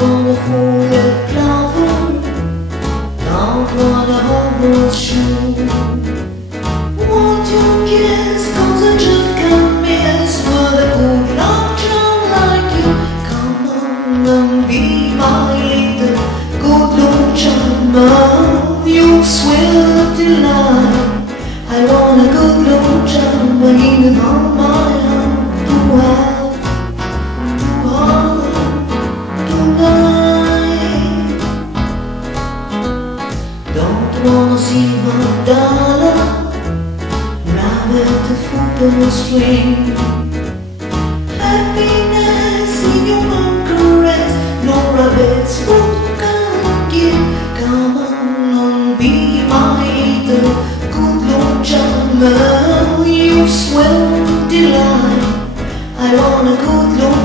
Wanna hold it closer, don't wanna hold you. Want to kiss, concentrate, can miss with a good love charm like you. Come on and be my little good love charmer. You swear delight. I want a good love charmer in my heart to have, to hold. Don't wanna see my dollar rabbit the foot of a string. Happiness in your own caress, no rabbit's foot can give. Come on and be my little good Lord charmer. You swell delight. I want a good Lord